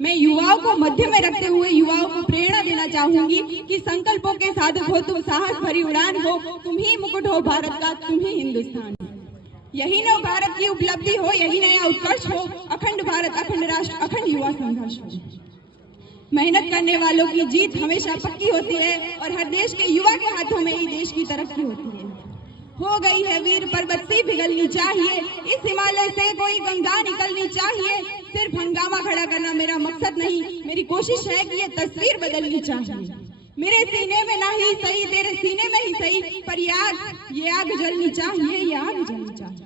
मैं युवाओं को मध्य में रखते हुए युवाओं को प्रेरणा देना चाहूंगी कि संकल्पों के साधक हो तुम, साहस भरी उड़ान हो तुम ही, मुकुट हो भारत का तुम ही हिंदुस्तान। यही नव भारत की उपलब्धि हो, यही नया उत्कर्ष हो, अखंड भारत, अखंड राष्ट्र, अखंड युवा संघर्ष हो। मेहनत करने वालों की जीत हमेशा पक्की होती है और हर देश के युवा के हाथों में ही देश की तरक्की होती है। हो गई है वीर पर्वत सी पिघलनी चाहिए, इस हिमालय से कोई गंगा निकलनी चाहिए। सिर्फ हंगामा खड़ा करना मेरा मकसद नहीं, मेरी कोशिश है कि ये तस्वीर बदलनी चाहिए। मेरे सीने में ना ही सही, तेरे सीने में ही सही, पर ये आग जलनी चाहिए, ये आग जलनी चाहिए।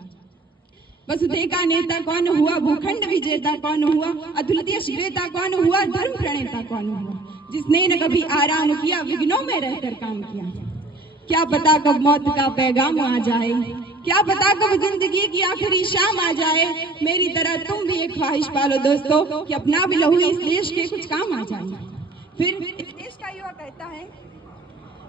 वसुधै का नेता कौन हुआ, भूखंड विजेता कौन हुआ, अद्वितीय श्रेता कौन हुआ, धर्म प्रणेता कौन हुआ, जिसने न कभी आराम किया, विघ्नों में रहकर काम किया। क्या पता कब मौत का पैगाम आ जाए, क्या पता कब जिंदगी की आखिरी शाम आ जाए। मेरी तरह तुम भी एक ख्वाहिश पालो दोस्तों कि अपना भी लहू इस देश के कुछ काम आ जाए। फिर इस देश का युवा कहता है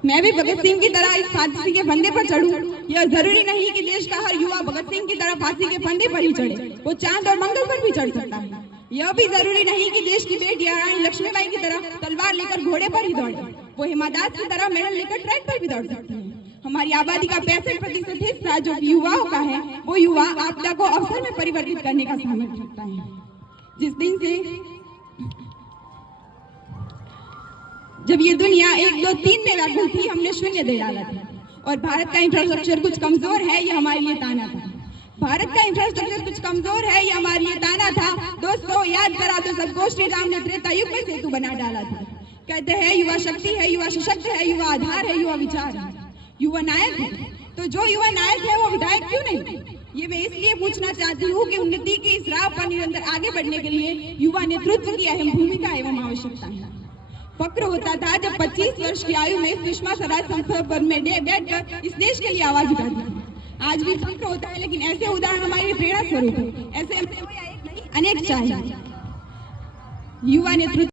मैं भी भगत सिंह की तरह इस फांसी के फंदे पर चढ़ूं। यह जरूरी नहीं कि देश का हर युवा भगत सिंह की तरह फांसी के फंदे पर ही चढ़े, वो चांद और मंगल पर भी चढ़ सकता है। यह भी जरूरी नहीं कि देश की बेटियां रानी लक्ष्मीबाई की तरह तलवार लेकर घोड़े पर ही दौड़े, वो हिमा दास की तरह मेडल लेकर ट्रैक पर भी दौड़ सकती है। हमारी आबादी का 65% हिस्सा जो युवाओं का है, वो युवा आपदा को अवसर में परिवर्तित करने का सामर्थ्य रखता है। जिस दिन से जब ये दुनिया 1, 2, 3 में व्याकुल थी, हमने शून्य दे डाला था और भारत का इंफ्रास्ट्रक्चर कुछ कमजोर है, ये हमारे लिए ताना था। भारत का इंफ्रास्ट्रक्चर कुछ कमजोर है, ये हमारे लिए ताना था। दोस्तों याद करा तो सबको श्री राम ने त्रेता युग में सेतु बना डाला था। कहते हैं युवा शक्ति है, युवा सशक्त है, युवा आधार है, युवा विचार है, युवा नायक है। तो जो युवा नायक है वो विधायक क्यों नहीं? ये मैं इसलिए पूछना चाहती हूँ कि उन्नति की इस राह पर निरंतर आगे बढ़ने के लिए युवा नेतृत्व की अहम भूमिका एवं आवश्यकता है। फक्र होता था जब 25 वर्ष की आयु में सुषमा स्वराज संसद भवन में बैठकर इस देश के लिए आवाज उठाती थी। आज भी फक्र होता है, लेकिन ऐसे उदाहरण हमारी प्रेरणा स्वरूप है। ऐसे अनेक चाहिए। युवा नेतृत्व